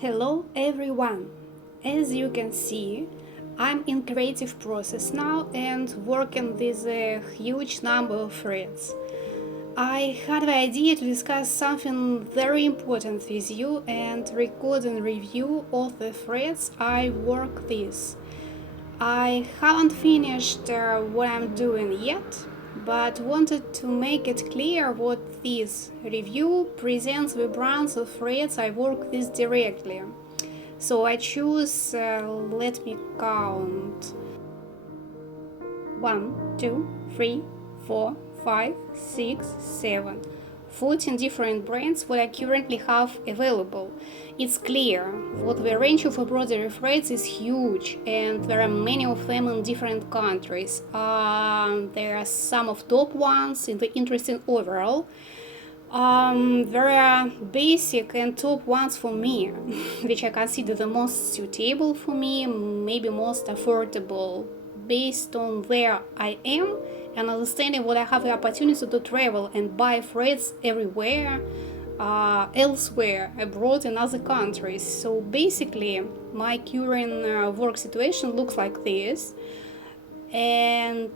Hello everyone! As you can see, I'm in creative process now and working with a huge number of threads. I had the idea to discuss something very important with you and record a review of the threads I work with. I haven't finished what I'm doing yet, but wanted to make it clear what this review presents the brands of threads I work with directly. So I choose, let me count, 1, 2, 3, 4, 5, 6, 7, 14 different brands what I currently have available. It's clear that the range of embroidery threads is huge and there are many of them in different countries. There are some of top ones in the interesting overall. There are basic and top ones for me, which I consider the most suitable for me, maybe most affordable, based on where I am and understanding what I have the opportunity to travel and buy threads everywhere, elsewhere, abroad in other countries. So basically, my current work situation looks like this, and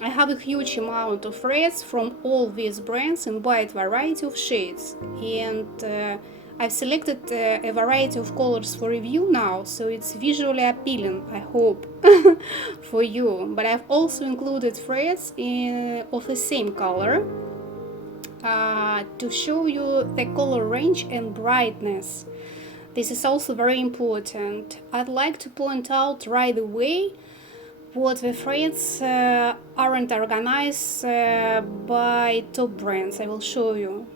I have a huge amount of threads from all these brands in wide variety of shades, and I've selected a variety of colors for review now, so it's visually appealing, I hope, for you. But I've also included threads of the same color to show you the color range and brightness. This is also very important. I'd like to point out right away what the threads aren't organized by top brands. I will show you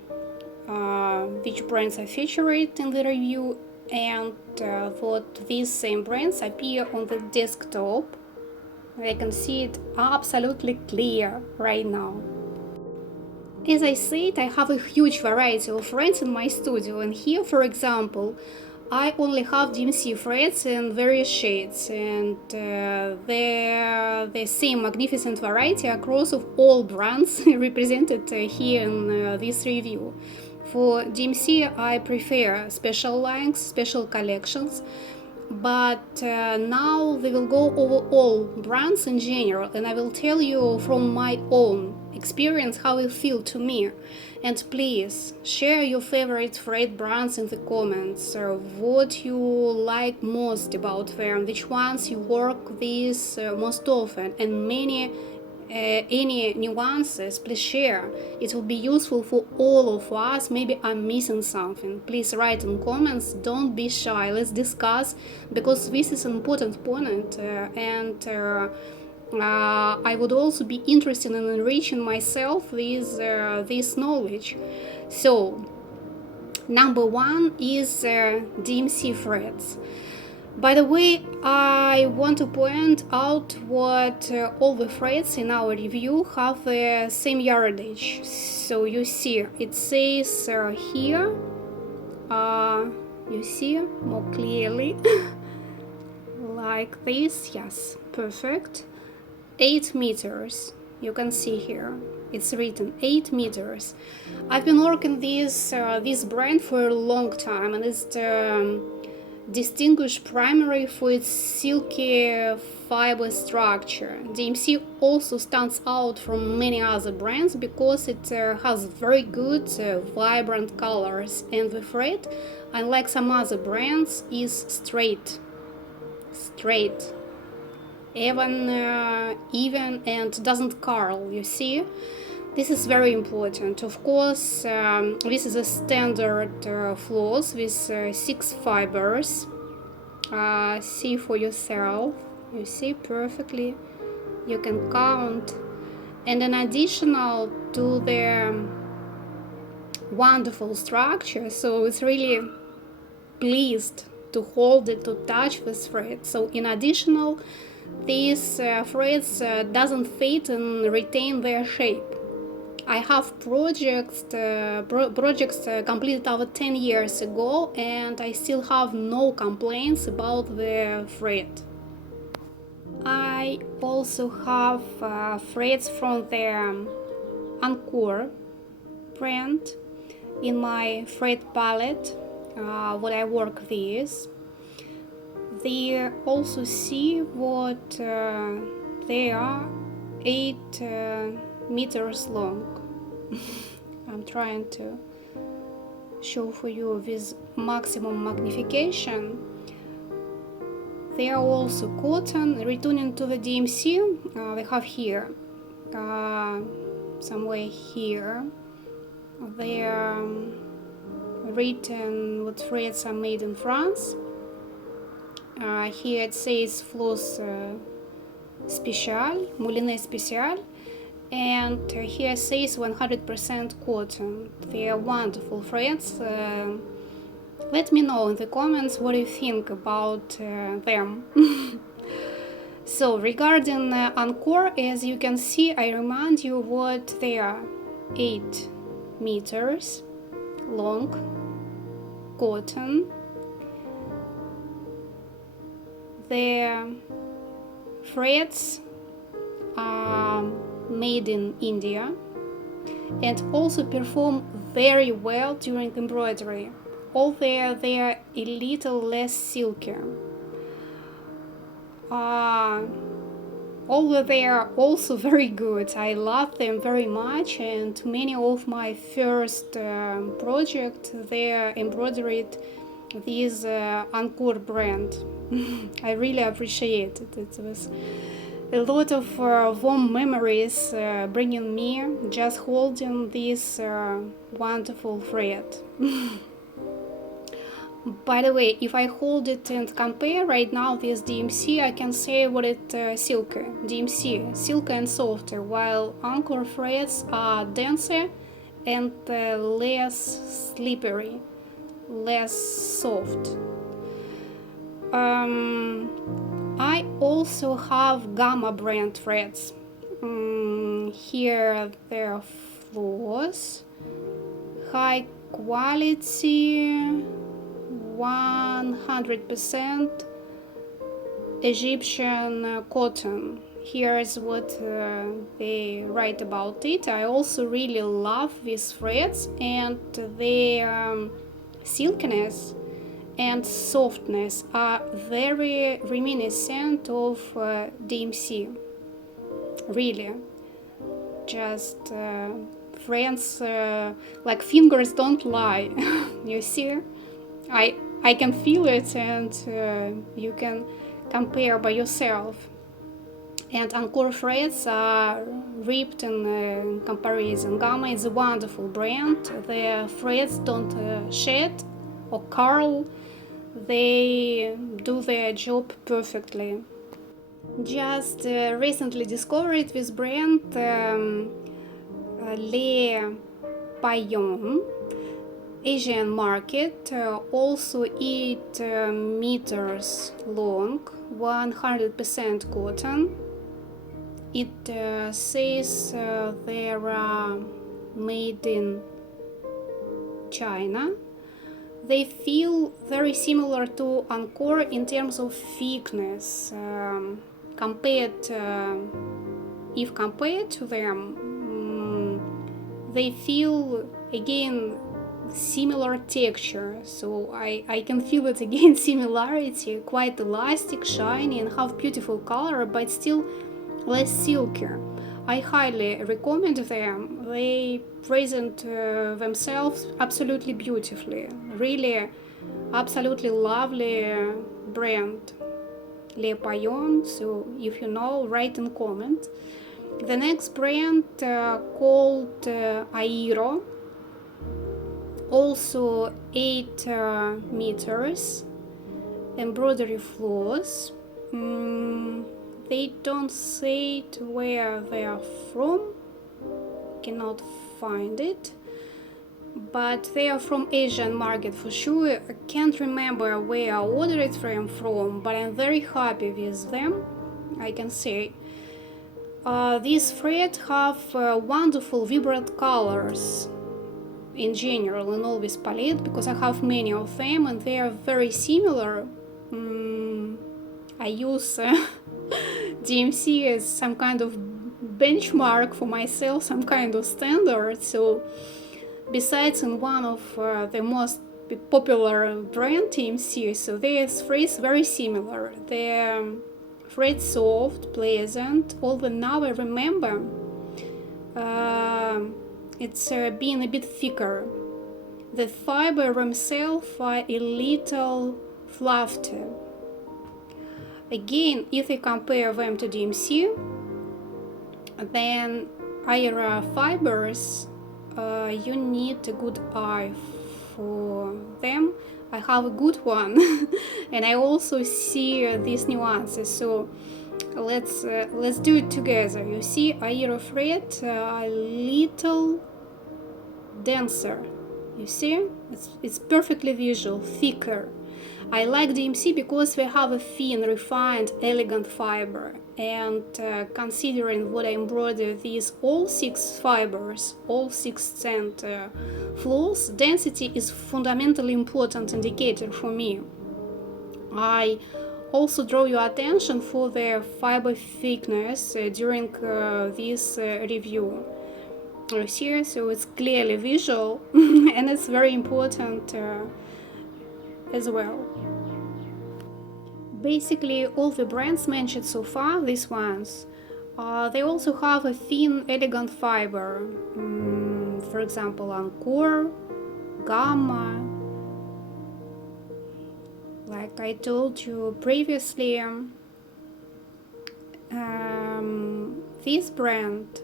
which brands I featured in the review and what these same brands appear on the desktop. I can see it absolutely clear right now. As I said, I have a huge variety of threads in my studio, and here, for example, I only have DMC threads in various shades, and they're the same magnificent variety across of all brands represented here in this review. For DMC, I prefer special lines, special collections, but now we will go over all brands in general, and I will tell you from my own experience how it feels to me. And please share your favorite thread brands in the comments, what you like most about them, which ones you work with most often, and any nuances, please share. It will be useful for all of us. Maybe I'm missing something. Please write in comments, don't be shy, let's discuss, because this is an important point, and I would also be interested in enriching myself with this knowledge. So, number one is DMC threads. By the way, I want to point out what all the threads in our review have the same yardage. So you see, it says here, you see more clearly, like this, yes, perfect. 8 meters, you can see here, it's written 8 meters. I've been working this brand for a long time, and it's distinguished primarily for its silky fiber structure. DMC also stands out from many other brands because it has very good vibrant colors, and the thread, unlike some other brands, is straight, even and doesn't curl, you see. This is very important. Of course, this is a standard floss with 6 fibers. See for yourself, you see perfectly, you can count. And in additional to the wonderful structure, so it's really pleased to hold it, to touch this thread. So in additional, these threads doesn't fade and retain their shape. I have projects completed over 10 years ago, and I still have no complaints about the thread. I also have threads from the Encore brand in my thread palette. what I work with. They also see what they are 8 meters long. I'm trying to show for you with maximum magnification. They are also cotton. Returning to the DMC, we have here, somewhere here, they are written what threads are made in France. Here it says floss spécial, moulinet spécial, and here it says 100% cotton. They are wonderful threads. Let me know in the comments what you think about them. So regarding Encore, as you can see, I remind you what they are: 8 meters long, cotton. The threads are made in India and also perform very well during embroidery, although they are a little less silky. Although they are also very good, I love them very much, and many of my first projects, they are embroidered this Encore brand. I really appreciate it. It was a lot of warm memories bringing me just holding this wonderful thread. By the way, if I hold it and compare right now this DMC, I can say what it silky. DMC, silky and softer, while Encore threads are denser and less slippery, less soft. I also have Gamma brand threads. Here there are floss, high quality, 100% Egyptian cotton. Here's what they write about it. I also really love these threads and their silkiness and softness are very reminiscent of DMC. Really, just friends, like fingers don't lie. You see, I can feel it, and you can compare by yourself. And Encore threads are ripped in comparison. Gamma is a wonderful brand. Their threads don't shed or curl. They do their job perfectly. Just recently discovered this brand, Le Paillon, Asian market, also 8 meters long, 100% cotton. It says they are made in China. They feel very similar to Encore in terms of thickness. If compared to them, they feel again similar texture. So I can feel it again, similarity, quite elastic, shiny, and have beautiful color, but still less silky. I highly recommend them. They present themselves absolutely beautifully. Really, absolutely lovely brand, Le Paillon. So if you know, write in comment. The next brand called Airo, also 8 meters, embroidery floss. They don't say where they are from, cannot find it, but they are from Asian market for sure. I can't remember where I ordered them from, but I'm very happy with them, I can say. These threads have wonderful vibrant colors in general in all this palette, because I have many of them and they are very similar. I use DMC as some kind of benchmark for myself, some kind of standard. So besides in one of the most popular brand TMC, so their threads very similar. Their thread soft, pleasant, although now I remember it's being a bit thicker. The fiber themselves are a little fluffier. Again, if I compare them to DMC, then Ira fibers, you need a good eye for them. I have a good one and I also see these nuances, so let's do it together. You see, Ira thread a little denser. You see, it's perfectly visual, thicker. I like DMC because they have a thin, refined, elegant fiber, and considering what I embroider these all 6 fibers, all 6 cent floors, density is fundamentally important indicator for me. I also draw your attention for the fiber thickness during this review. You see, so it's clearly visual and it's very important as well. Basically, all the brands mentioned so far, these ones, they also have a thin, elegant fiber. For example, Encore, Gamma. Like I told you previously, this brand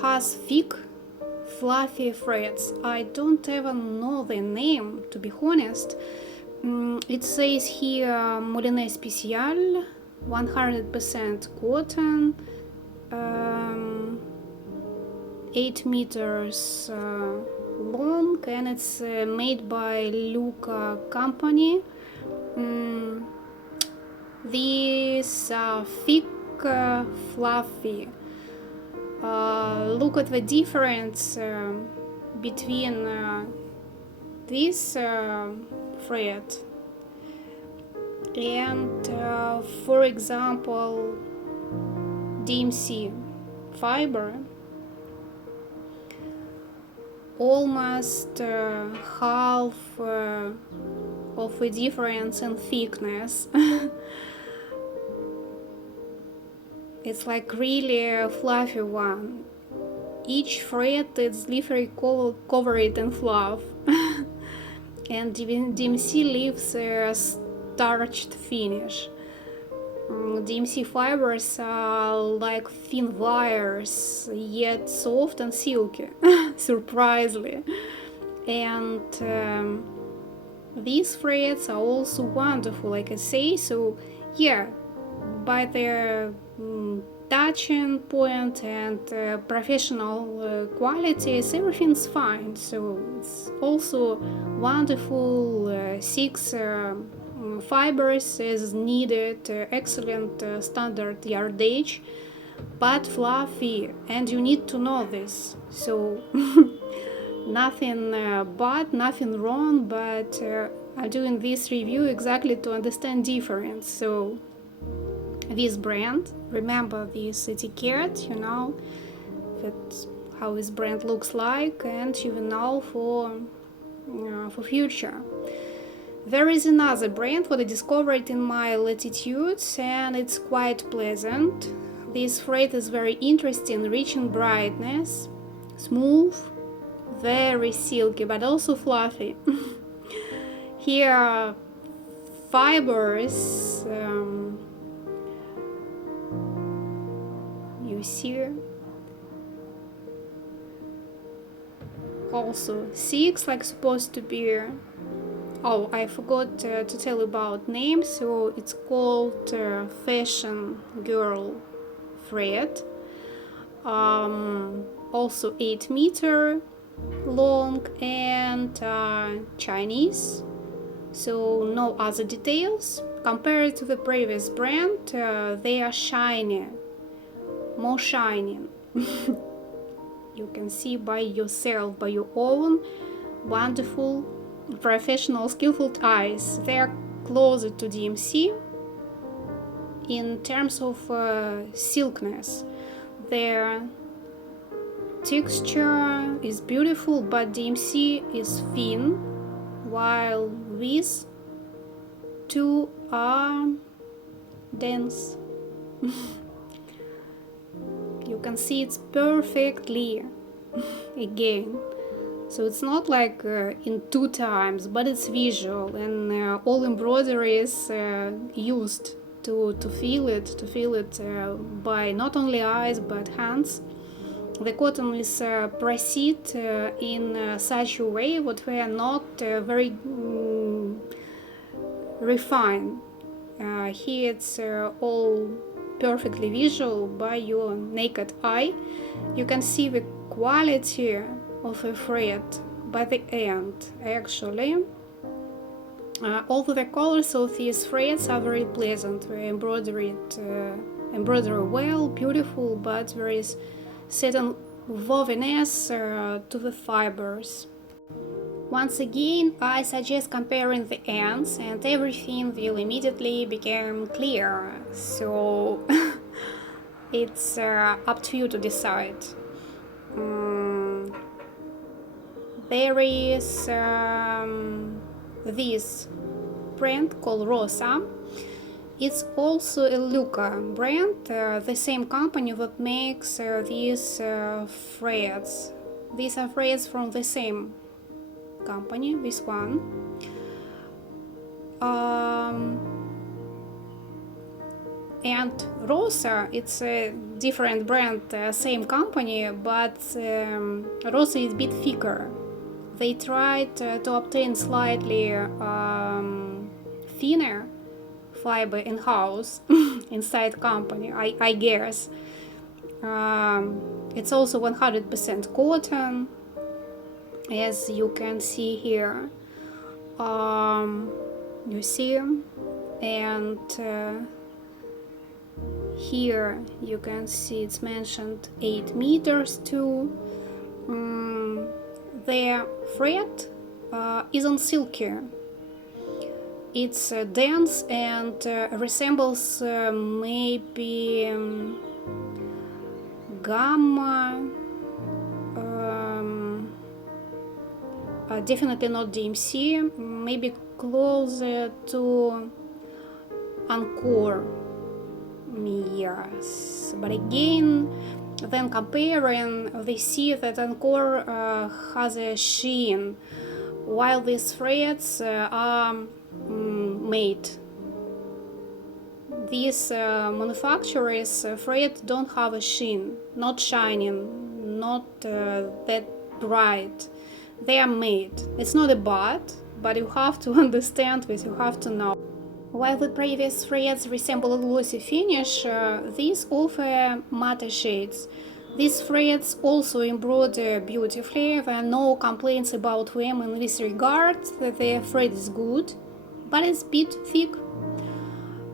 has thick, fluffy threads. I don't even know the name, to be honest. It says here Moulinet Special, 100% cotton, 8 meters long, and it's made by Luca company. These are thick, fluffy. Look at the difference between this thread and for example DMC fiber. Almost half of the difference in thickness. It's like really a fluffy one. Each thread is literally covered in fluff. And DMC leaves a starched finish. DMC fibers are like thin wires, yet soft and silky, surprisingly. And these threads are also wonderful, like I say. So yeah, by their touching point and professional qualities, everything's fine. So it's also wonderful 6 fibers as needed, excellent standard yardage, but fluffy, and you need to know this. So nothing bad, nothing wrong, but I'm doing this review exactly to understand difference. So this brand, remember this etiquette, you know that's how this brand looks like, and you will know for future. There is another brand what I discovered in my latitudes, and it's quite pleasant. This thread is very interesting, rich in brightness, smooth, very silky, but also fluffy. Here are fibers, you see, also 6 like supposed to be. Oh, I forgot to tell about names. So it's called Fashion Girl thread. Also 8 meter long and Chinese. So no other details. Compared to the previous brand, they are shiny, more shining. You can see by yourself, by your own wonderful professional skillful eyes. They are closer to DMC in terms of silkness. Their texture is beautiful, but DMC is thin, while these two are dense. You can see it's perfectly again. So it's not like in 2 times, but it's visual, and all embroidery is used to feel it by not only eyes but hands. The cotton is pressed in such a way that we are not very refined. Here it's all perfectly visual by your naked eye. You can see the quality of a thread by the end, actually. Although the colors of these threads are very pleasant, they embroider well, beautiful, but there is certain wovenness to the fibers. Once again, I suggest comparing the ends, and everything will immediately become clear. So it's up to you to decide. There is this brand called Rosa. It's also a Luca brand, the same company that makes these threads. These are threads from the same company, this one. And Rosa, it's a different brand, same company, but Rosa is a bit thicker. They tried to obtain slightly thinner fiber in-house inside company, I guess. It's also 100% cotton, as you can see here. You see, and here you can see it's mentioned 8 meters too. The thread isn't silky. It's dense and resembles maybe gamma, definitely not DMC, maybe closer to Encore. Yes, but again, then comparing, they see that Encore has a sheen, while these threads are made. These manufacturers' threads don't have a sheen, not shining, not that bright. They are made. It's not a but you have to understand this, you have to know. While the previous threads resemble a glossy finish, these offer matte shades. These threads also embroider beautifully. There are no complaints about them in this regard. The thread is good, but it's a bit thick.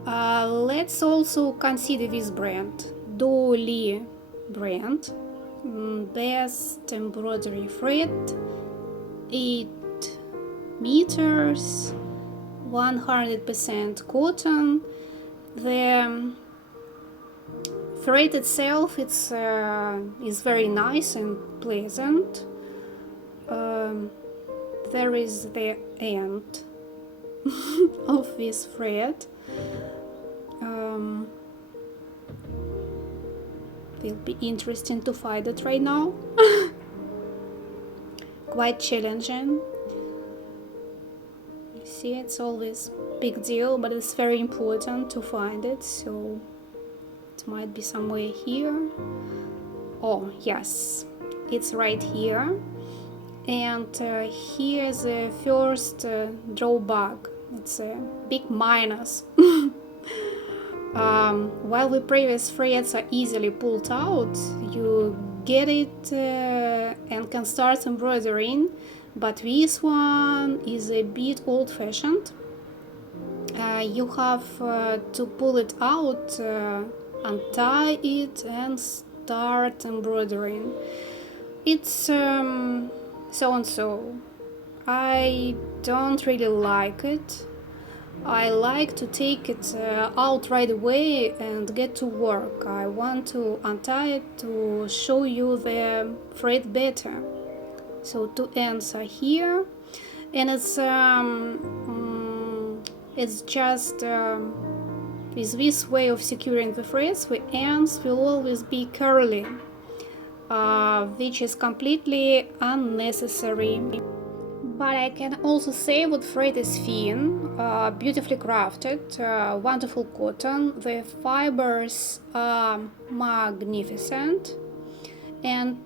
Let's also consider this brand, Dolly brand. Best embroidery thread, 8 meters, 100% cotton. The thread itself is very nice and pleasant. There is the end of this thread. Will be interesting to find it right now. Quite challenging. You see, it's always big deal, but it's very important to find it, so it might be somewhere here. Oh yes, it's right here. And here's the first drawback. It's a big minus. While the previous threads are easily pulled out, you get it and can start embroidering, but this one is a bit old-fashioned. You have to pull it out, untie it, and start embroidering. It's so and so. I don't really like it. I like to take it out right away and get to work. I want to untie it to show you the thread better. So two ends are here, and it's just with this way of securing the threads, the ends will always be curly, which is completely unnecessary. But I can also say what thread is thin, beautifully crafted, wonderful cotton. The fibers are magnificent. And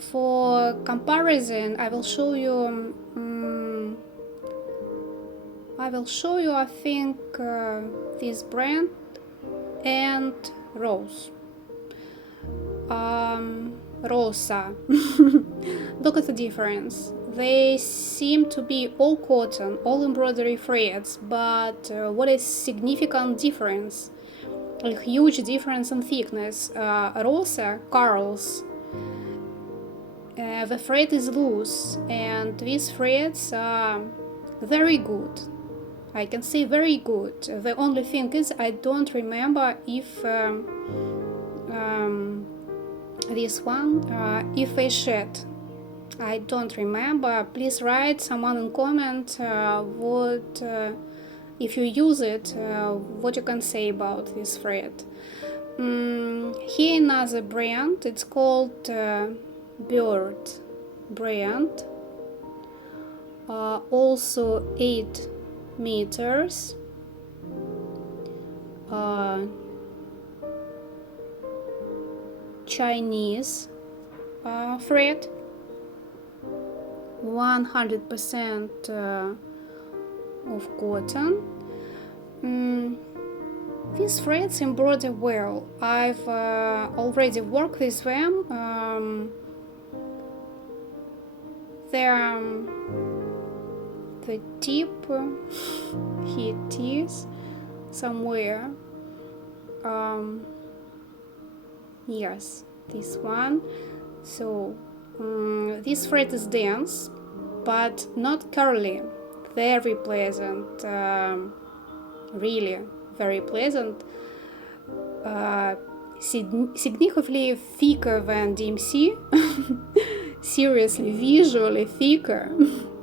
for comparison, I will show you. I think, this brand and Rose. Rosa. Look at the difference. They seem to be all cotton, all embroidery threads, but what is significant difference? A huge difference in thickness. Rosa curls. The thread is loose, and these threads are very good. I can say very good. The only thing is I don't remember if this one, if I shed. I don't remember. Please write someone in comment what if you use it, what you can say about this thread. Here another brand. It's called Bird brand. Also 8 meters. Chinese thread. 100% of cotton. These threads embroider well. I've already worked with them. The tip, here it is, somewhere. Yes, this one. So this thread is dense, but not curly. Very pleasant, really very pleasant. Significantly thicker than DMC. Seriously, visually thicker.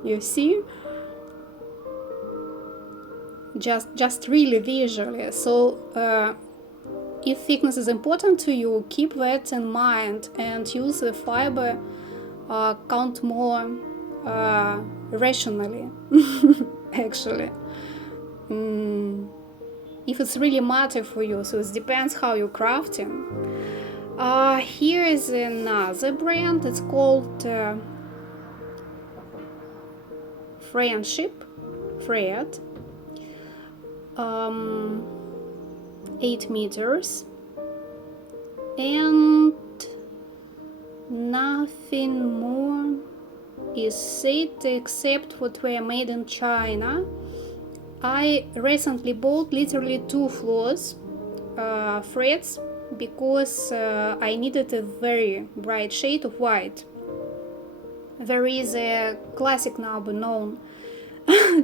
You see? Just really visually. So if thickness is important to you, keep that in mind and use the fiber count more rationally. Actually, if it's really matter for you, so it depends how you're crafting. Here is another brand. It's called Friendship thread. 8 meters, and nothing more is said except what were made in China. I recently bought literally 2 floors threads because I needed a very bright shade of white. There is a classic number known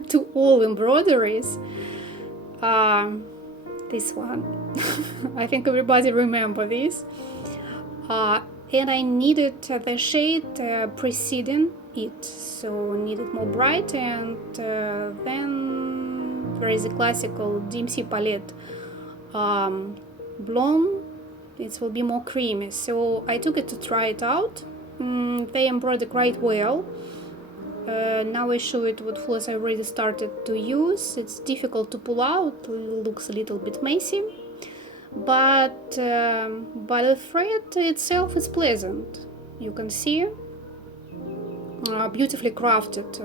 to all embroideries. This one. I think everybody remember this. And I needed the shade preceding it, so needed more bright, and then there is a classical DMC palette blonde. It will be more creamy, so I took it to try it out. They embroider quite well. Now I show it what floss I already started to use. It's difficult to pull out, it looks a little bit messy, but the thread itself is pleasant. You can see beautifully crafted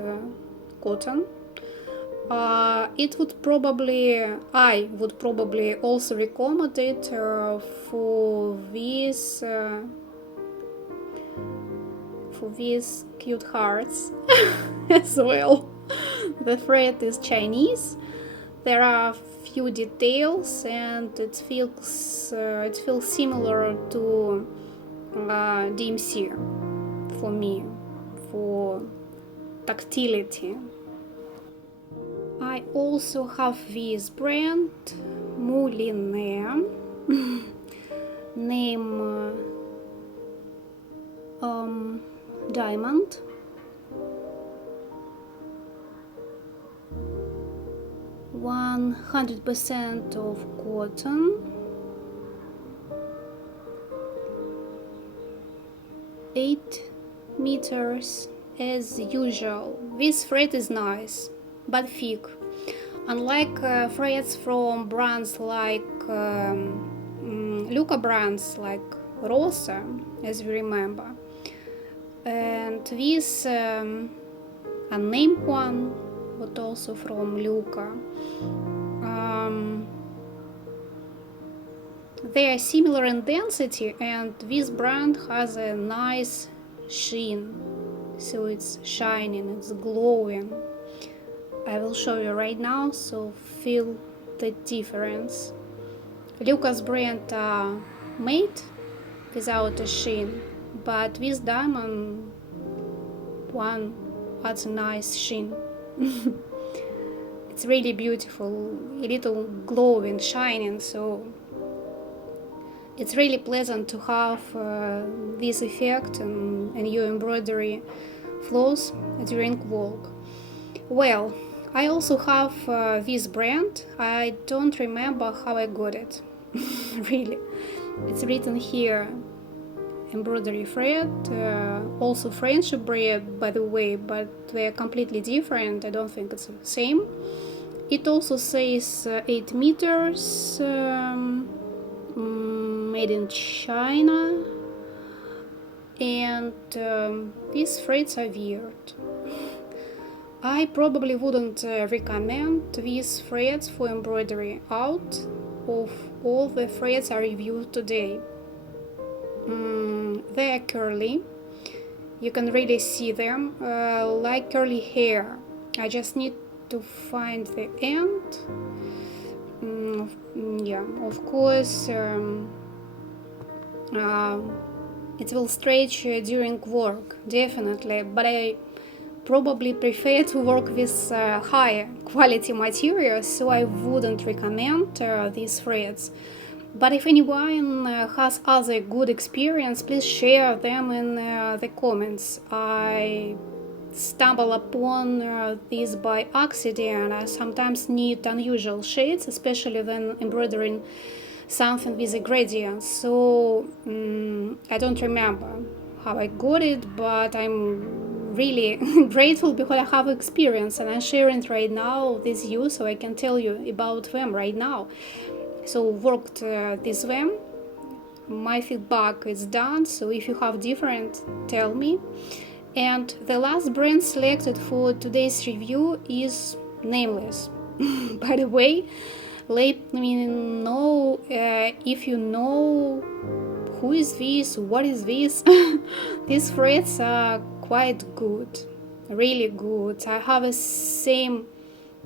cotton. I would probably also recommend it for these cute hearts as well. The thread is Chinese. There are few details, and it feels similar to DMC for me, for tactility. I also have this brand, Moulinet, name diamond. One 100% of cotton, 8 meters as usual. This thread is nice, but thick. Unlike threads from brands like Luca brands like Rosa, as we remember, and this unnamed one, but also from Luca. They are similar in density, and this brand has a nice sheen, so it's shining, it's glowing. I will show you right now, so feel the difference. Luca's brand are made without a sheen, but this diamond one adds a nice sheen. It's really beautiful, a little glowing, shining, so it's really pleasant to have this effect in your embroidery flows during work. Well, I also have this brand. I don't remember how I got it. Really, it's written here, embroidery thread, also friendship braid, by the way, but they're completely different. I don't think it's the same. It also says 8 meters, made in China, and these threads are weird. I probably wouldn't recommend these threads for embroidery out of all the threads I reviewed today. They are curly. You can really see them like curly hair. I just need to find the end. Yeah, of course, it will stretch during work, definitely, but I probably prefer to work with higher quality materials, so I wouldn't recommend these threads. But if anyone has other good experience, please share them in the comments. I stumble upon this by accident. I sometimes need unusual shades, especially when embroidering something with a gradient, so I don't remember how I got it, but I'm really grateful because I have experience and I'm sharing right now with you, so I can tell you about them right now. So worked this them, my feedback is done, so if you have different, tell me. And the last brand selected for today's review is Nameless. By the way, let me know if you know who is this, what is this. These threads are quite good, really good. I have the same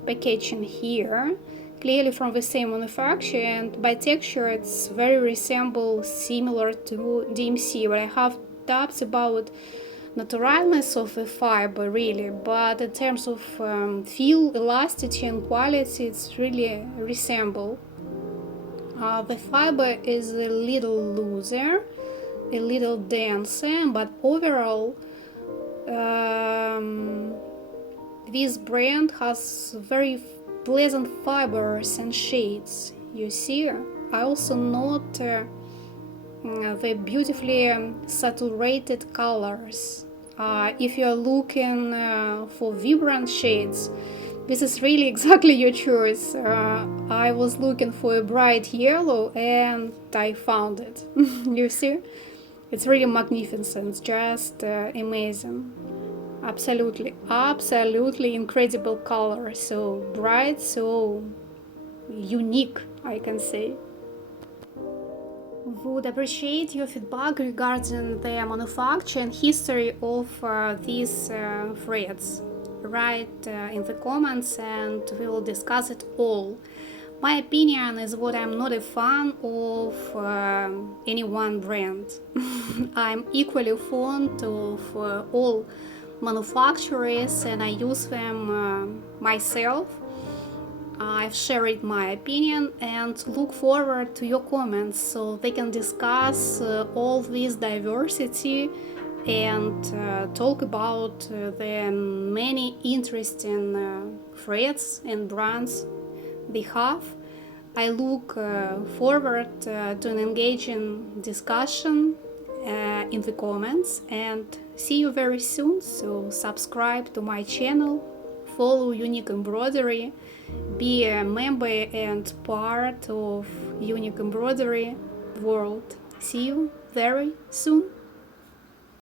packaging here, clearly from the same manufacturer, and by texture it's very similar to DMC, but I have doubts about naturalness of the fiber, really, but in terms of feel, elasticity and quality, it's really resemble. The fiber is a little looser, a little denser, but overall this brand has very pleasant fibers and shades. You see, I also note the beautifully saturated colors. If you're looking for vibrant shades, this is really exactly your choice. I was looking for a bright yellow and I found it. You see, it's really magnificent, just amazing. Absolutely incredible color, so bright, so unique, I can say. Would appreciate your feedback regarding the manufacture and history of these threads. Write in the comments and we will discuss it all. My opinion is what I'm not a fan of any one brand. I'm equally fond of all manufacturers and I use them myself. I've shared my opinion and look forward to your comments so they can discuss all this diversity and talk about the many interesting threads and brands they have. I look forward to an engaging discussion in the comments and see you very soon. So subscribe to my channel, follow Unique Embroidery, be a member and part of Unique Embroidery world. See you very soon.